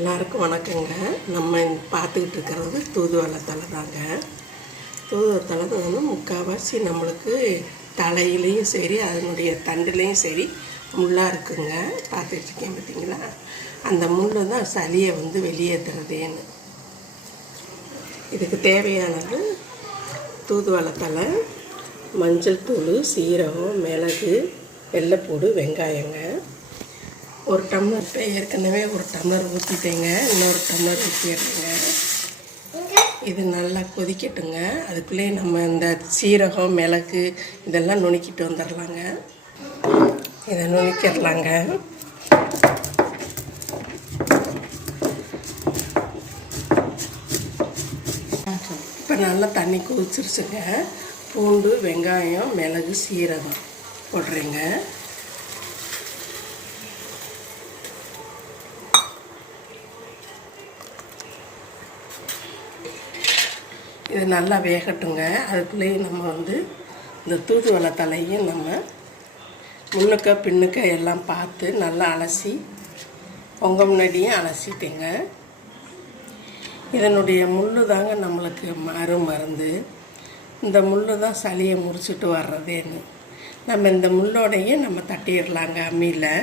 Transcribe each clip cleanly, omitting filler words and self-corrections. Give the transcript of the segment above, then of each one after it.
எல்லாருக்கும் வணக்கங்க. நம்ம பார்த்துக்கிட்டு இருக்கிறது தூதுவளை தலை தாங்க. தூதுவளை தலை வந்து முக்கால்வாசி நம்மளுக்கு தலையிலையும் சரி அதனுடைய தண்டுலேயும் சரி முள்ளாக இருக்குங்க. பார்த்துட்ருக்கேன் பார்த்தீங்களா, அந்த முள் தான் சளியை வந்து வெளியேற்றுறதேன்னு. இதுக்கு தேவையானது தூதுவளை தலை, மஞ்சள் தூள், சீரகம், மிளகு, வெள்ளைப்பூடு, வெங்காயங்க. ஒரு டம்ளர் ஏற்கனவே ஒரு டம்ளர் ஊற்றிட்டேங்க, இன்னொரு டம்ளர் ஊற்றிடுறேங்க. இது நல்லா கொதிக்கட்டுங்க. அதுக்குள்ளேயே நம்ம இந்த சீரகம், மிளகு இதெல்லாம் நுணுக்கிட்டு வந்துடலாங்க. இதை நுணுக்கிடலாங்க. இப்போ நல்லா தண்ணி கொதிச்சிருச்சுங்க. பூண்டு, வெங்காயம், மிளகு, சீரகம் போடுறேங்க. இது நல்லா வேகட்டுங்க. அதுக்குள்ளேயே நம்ம வந்து இந்த தூதுவளை தலையும் நம்ம முன்னுக்க பின்னுக்க எல்லாம் பார்த்து நல்லா அலசி உங்கள் முன்னாடியே அலசிட்டேங்க. இதனுடைய முள் தாங்க நம்மளுக்கு மருந்து. இந்த முள் தான் சளியை முறிச்சிட்டு வர்றதேன்னு. நம்ம இந்த முள்ளோடையே நம்ம தட்டிடலாங்க அம்மியில்.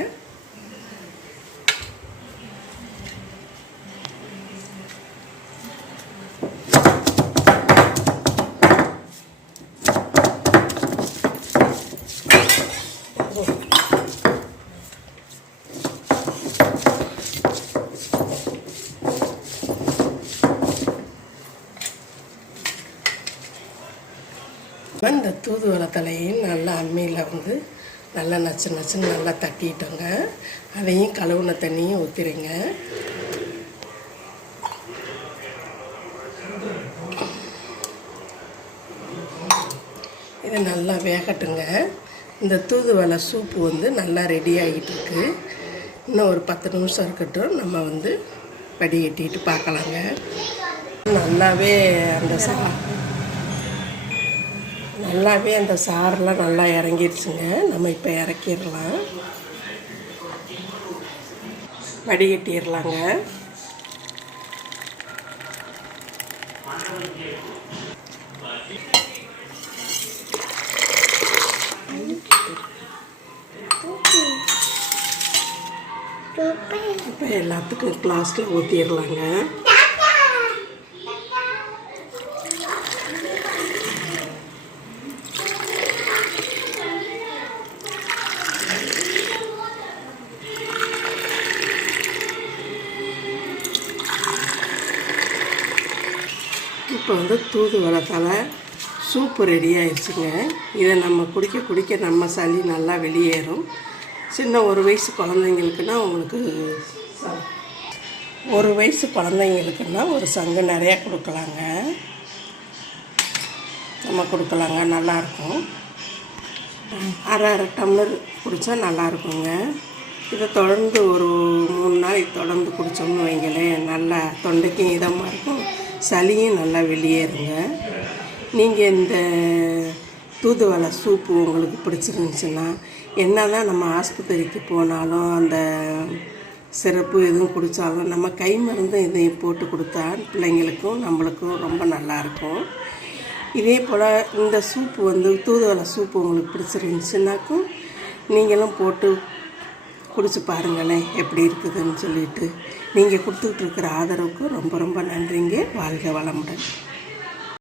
இந்த தூதுவளை தலையும் நல்லா அம்மியில் வந்து நல்லா நச்சுன்னு நல்லா தட்டிட்டோங்க. அதையும் கழுவுன தண்ணியும் ஊற்றிடுங்க. இது நல்லா வேகட்டுங்க. இந்த தூதுவளை சூப்பு வந்து நல்லா ரெடி ஆகிட்டு இருக்கு. இன்னும் ஒரு 10 நிமிஷம் இருக்கட்டும், நம்ம வந்து வடிகட்டிட்டு பார்க்கலாங்க. நல்லாவே அந்த சாரெலாம் நல்லா இறங்கிடுச்சுங்க. நம்ம இப்போ இறக்கிடலாம், வடிகட்டிடலாங்க. இப்போ எல்லாத்துக்கும் கிளாஸில் ஊற்றிடலாங்க. இப்போ வந்து தூதுவளை தலை சூப்பு ரெடி ஆயிடுச்சுங்க. இதை நம்ம குடிக்க நம்ம சளி நல்லா வெளியேறும். சின்ன 1 வயசு குழந்தைங்களுக்குன்னா ஒரு சங்கு நிறையா கொடுக்கலாங்க. நம்ம கொடுக்கலாங்க, நல்லாயிருக்கும். அரை டம்ளர் குடித்தா நல்லாயிருக்குங்க. இதை தொடர்ந்து ஒரு 3 நாளைக்கு தொடர்ந்து குடித்தோம்னு வைங்களேன், நல்லா தொண்டைக்கும் இதமாக இருக்கும், சளியும் நல்லா வெளியேறுங்க. நீங்கள் இந்த தூதுவளை சூப்பு உங்களுக்கு பிடிச்சிருந்துச்சுன்னா, என்ன தான் நம்ம ஆஸ்பத்திரிக்கு போனாலும் அந்த சிறப்பு எதுவும் குடித்தாலும் நம்ம கை மருந்து இதையும் போட்டு கொடுத்தா பிள்ளைங்களுக்கும் நம்மளுக்கும் ரொம்ப நல்லாயிருக்கும். இதே போல் இந்த சூப்பு வந்து தூதுவளை சூப்பு உங்களுக்கு பிடிச்சிருந்துச்சுன்னாக்கும் நீங்களும் போட்டு குடிச்சு பாருங்களேன் எப்படி இருக்குதுன்னு சொல்லிட்டு. நீங்கள் கொடுத்துக்கிட்டு இருக்கிற ஆதரவுக்கு ரொம்ப நன்றிங்க. வாழ்க வளமுடன்.